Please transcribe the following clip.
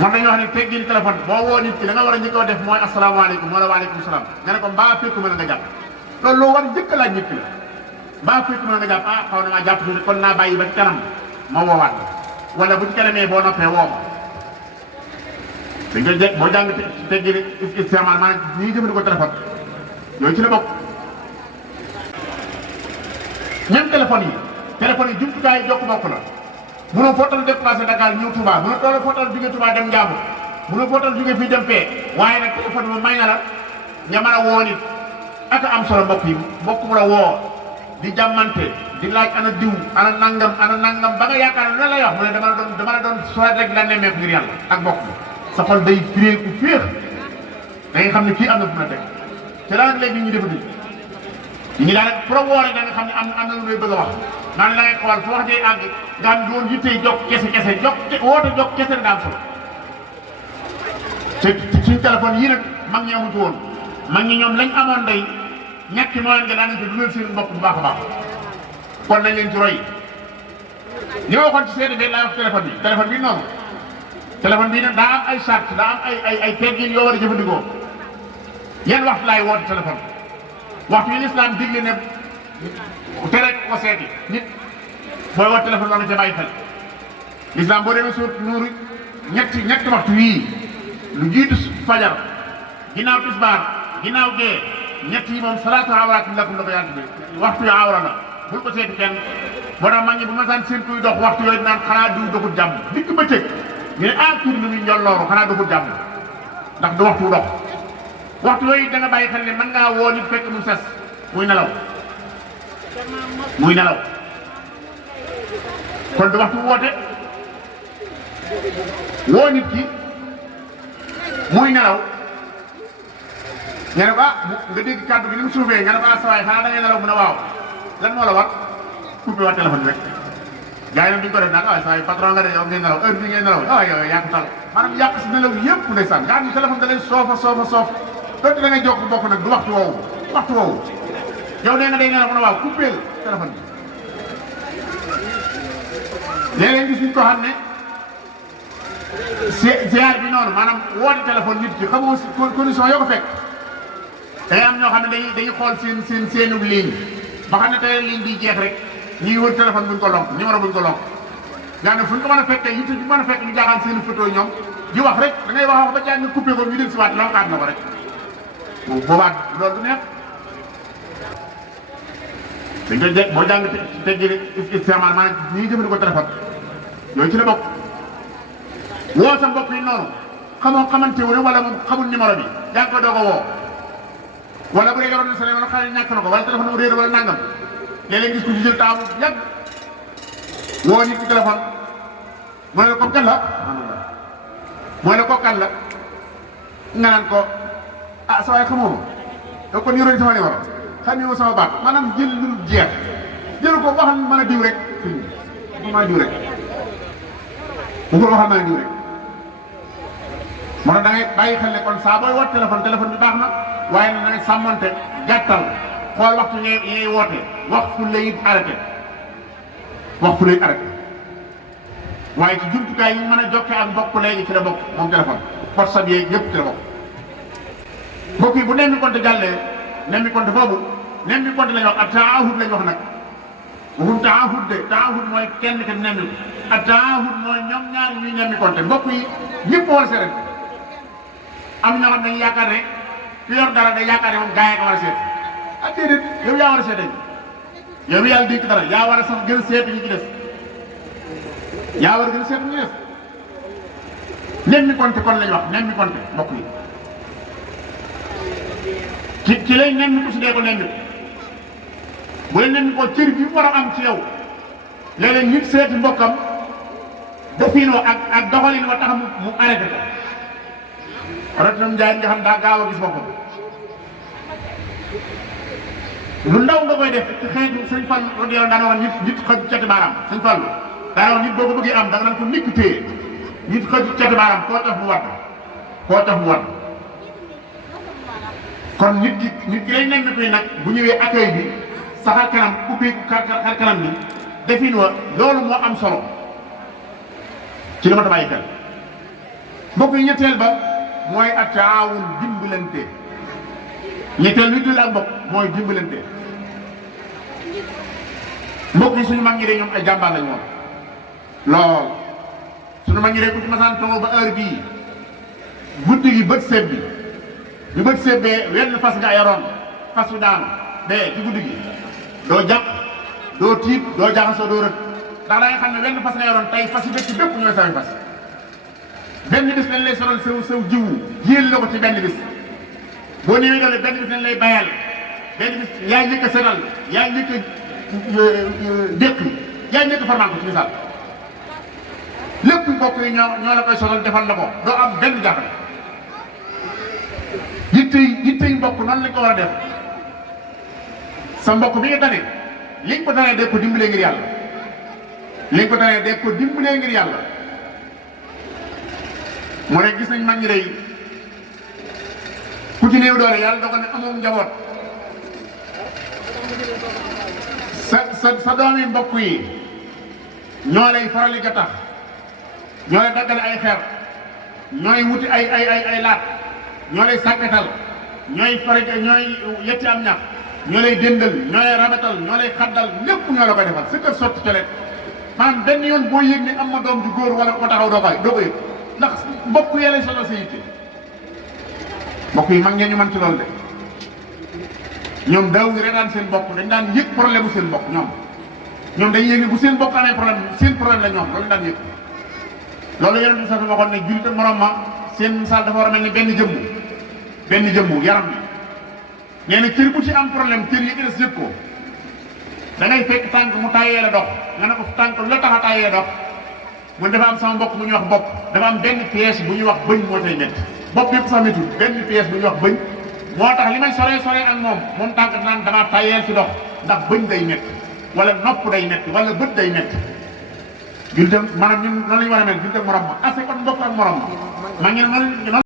man dañuy wax ne teggiin téléphone boo woo nit ki da nga war a njëkk a def mooy asalaamaaleykum wala waaleykum salaam nga ne ko mbaa fekk mën a nga jàpp loolu loo war njëkk laaj nit ki la mbaa fekk mën a nga jàpp xaw na maa jàpp tuuti kon naa bàyyi ba ci kanam ma woowaat la wala bu ci kanamee boo noppee woo ma dañ koy jekk boo jàng teggiin istimaal maanaam ñi jëfandikoo téléphone yooyu ci la bokk. même téléphone yi jumtukaay yi jokk bokk la mënoo footal déplacé Dakar ñëw Touba mënoo toll footal jóge Touba dem Njaabu mënoo footal jóge fii dem fee waaye nag téléphone bi may na la nga mën a woo nit ak am solo mbokk yi mbokk mu la woo di jàmmante di laaj ana diw ana nangam ba nga yaakaar ne lan lay wax mu ne dama la doon soo rek la nemmeeku ngir yàlla ak mbokk bi sa xol day firéeku féex da nga xam ne kii am na fu na teg te daanaka léegi ñu defati ñu daanaka pro woo rek da nga xam ne am na lu muy bëgg a wax naan la ngay xool fu wax dee àgg nga xam doon yittee jokk kese woote jokk kese la daal solo te suñu téléphone yii nag mag ñi amutu woon mag ñi ñoom lañ amoon day ñetti moyen nga daan nañ ko dugal seen bopp bu baax a baax kon nañ leen ci roy li ma waxoon ci seede bi laa wax téléphone bi noonu téléphone bii nag daa am ay charte daa am ay teggin yoo war a jëfandikoo yan waxtu laay woote téléphone waxtu yi lislaam digle ne tere ko seeti nit booy woote téléphone war nga ca bàyyi xel lislaam boo demee suut nuuru ñetti waxtu yii lu jiitu fajar ginnaaw tisbaar ginnaaw gee ñett yi moom salaatu awraat lakum la ko yàlla bi waxtu yu awra la bul ko seeti kenn boo tax mag ñi bu ma saan seen kuy dox waxtu yooyu naan xanaa du doxul jàmm dikk bëccëg ñu ne kii lu muy njollooru xanaa doxul jàmm ndax du waxtu dox waxtu yooyu da nga bàyyi xel ne mën ngaa woo nit fekk mu ses muy nelaw kon du waxtu woote woo nit ki muy nelaw nga ne ko nga dégg kàddu gi ni mu suufee nga ne ko sawaay xanaa da ngay nelaw mu ne waaw lan moo la war coupé waa téléphone bi rek gars yi nag duñ ko def naan waaye sawaay patron nga de yow ngay nelaw heure bii ngay nelaw yow yàq tal maanaam yàq si nelaw yëpp ndeysaan nga xam ne téléphone da lay soof doonte da ngay jokk bokk nag du waxtu woowu yow nee nga day nelaw mu ne waaw coupé téléphone bi léeg-léeg gis ñu ko xam ne ziar bi noonu maanaam woote téléphone nit ki xamoo condition yoo ko fekk day am ñoo xam ne dañuy xool seenu ligne ba xam ne tey ligne bi jeex rek ñuy wër téléphone buñ ko lonk numéro buñ ko lonk nga ne fu ñu ko mën a fekkee yitte ñu mën a fekk ñu jaaxal seen photo ñoom di wax rek da ngay wax ba jàng nga coupé ko ñu dem si waat lonkaat na ko rek moom boobaat loolu du neex dañ koy boo jàng teggi istimaal maanaam ñi jëfandikoo téléphone yooyu ci la bokk woo sa mbokk yi noonu xamante wu wala moom xamul numéro bi yaa ngi ko doog a woo wala bu dee yoroon na sa numéro xëy na ñàkk na ko wala téléphone mu réer wala nangam léeg-léeg gis ko ci jël taamu yàgg woo nit ci téléphone mooy la ko kan la nga naan ko sa waay xamoo ma kon yoroon sama numéro xam ne sama baat maanaam jël lu jeex jël ko waxal mën a diw rek mën a diw rek bu ko waxal mën a diw rek moo tax da ngay bàyyi xel ne kon saa booy woote téléphone bi baax na waaye nag da ngay sàmmante gàttal xool waxtu ñuy woote wax fu lay arrêté waaye ci jumtukaay yi mën a jokkee ak mbokk léegi ci la bokk moom téléphone WhatsApp yeeg yëpp ci la bokk mbokk yi bu nemmi compte jàllee nemmi compte boobu nemmi compte lañ wax ak taahud lañ wax nag waxum taahud mooy kenn ke nemmi ak taahud mooy ñoom ñaar ñuy nemmi compte mbokk yi ñëpp war a seet am ñoo xam dañuy yaakaar ne ku yor dara day yaakaar ne moom gaa yi ko war a seet déedéet yow yaa war a seet yow mi yàlla dénk dara yaa war a sax gën a seet ñi ci des yaa war a gën a seet ñi des nemmi compte kon lañ wax nemmi compte mbokk yi ci lay nemmi ko si dee ko nemmi bu la nemmi ko cër bi war a am ci yow léeg-léeg nit seeti mbokkam defiinoo ak doxalin wa tax mu arrêté ko rawatina Ndiaye nga xam daa gaaw a gis boppam lu ndaw nga koy def ci xeetu sëñ Fall radiyallahu daan wax nit xëj cati baaraam sëñ Fall daan wax nit boo ko bëggee am da nga naan ko nikk téye nit xëj cati baaraam koo tax mu wadd kon nit ki lay nemmi koy nag bu ñëwee accueil bi saxar kanam ubbeeku xar kanam bi defin wa loolu moo am solo ci li ma ta bàyyi xel mbokk yi ñetteel ba mooy ataawun dimbalante. ñetteel luy dul ak mbokk mooy dimbalante. mbokk yi suñu mag ñi de ñoom ay jàmbaar lañ woon lool suñu mag ñi de ku ci masaan toog ba heure bii guddi gi bët seeb bi ñu bët seebee wenn fas nga yoroon fas wi daanu dee ci guddi gi doo jàpp doo tiit doo jaxasoo doo rët ndax da nga xam ne wenn fas nga yoroon tey fas yi dëkk bépp ñooy sawi fas benn bis lañ lay sonal sew jiwu yéel la ko ci benn bis boo néewee doole benn bis lañ lay bayal benn bis yaa njëkk a setal yaa njëkk a dékk yaa njëkk a farmaan ko ci misaal lépp mbokk yi ñoo la koy sonal defal la ko doo am benn jàppale yitte yi mbokk noonu lañ ko war a def sa mbokk bi nga tane liñ ko tanee dee ko dimbalee ngir yàlla liñ ko tanee dee ko dimbalee ngir yàlla mu ne gis nañ mag ñi day ku ci néew doole yàlla dogal ne amoon njaboot sa doom yi mbokk yi ñoo lay farali gattax ñoo lay daggale ay xeer ñooy wuti ay laat ñoo lay sàkkatal ñooy yetti am ñax ñoo lay dëndal ñoo lay rabatal ñoo lay xaddal lépp ñoo la koy defal sa kër sotti colet maanaam benn yoon boo yëg ne am na doom ju góor wala ko taxaw doo ko yëg ndax mbokk yàlla solo sa yitte mbokk yi mag ngeen ñu mën ci loolu de ñoom daawuñu reetaan seen mbokk dañ daan yëg problème bu seen mbokk ñoom dañ yëg bu seen mbokk amee problème seen problème la ñoom loolu daan yëg loolu yonent bi sax waxoon ne jullit ak morom ma seen misaal dafa war a mel ni benn jëmmu yaram bi nee na cër bu ci am problème cër yi ci des yëg ko da ngay fekk tànk mu tàyyee la dox nga ne ko tànk lu la tax a tàyyee dox mun dafa am sama mbokk bu ñuy wax bopp dafa am benn pièce bu ñuy wax bëñ moo tay métti bopp yëpp sax méttul benn pièce bu ñuy wax bëñ moo tax li may sore ak moom tànk naan damaa tàyyeel ci dox ndax bëñ day métti wala nopp day métti wala bët day métti jullitam maanaam ñun noonu la ñu war a mel jullitam morom ma assez kon mbokk ak morom ma maa ngi noonu